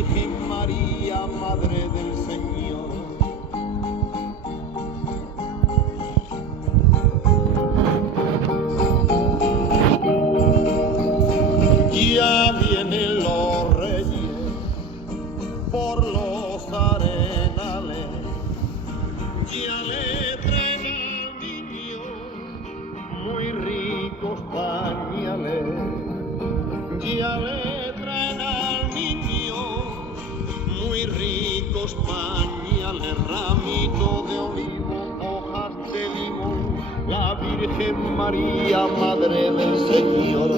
Virgen María, Madre del Señor. Ya vienen los reyes por los arenales, ya le traen al niño muy ricos pañales, ya le traen al niño muy ricos pañales, ramito de olivo, hojas de limón, la Virgen María, Madre del Señor.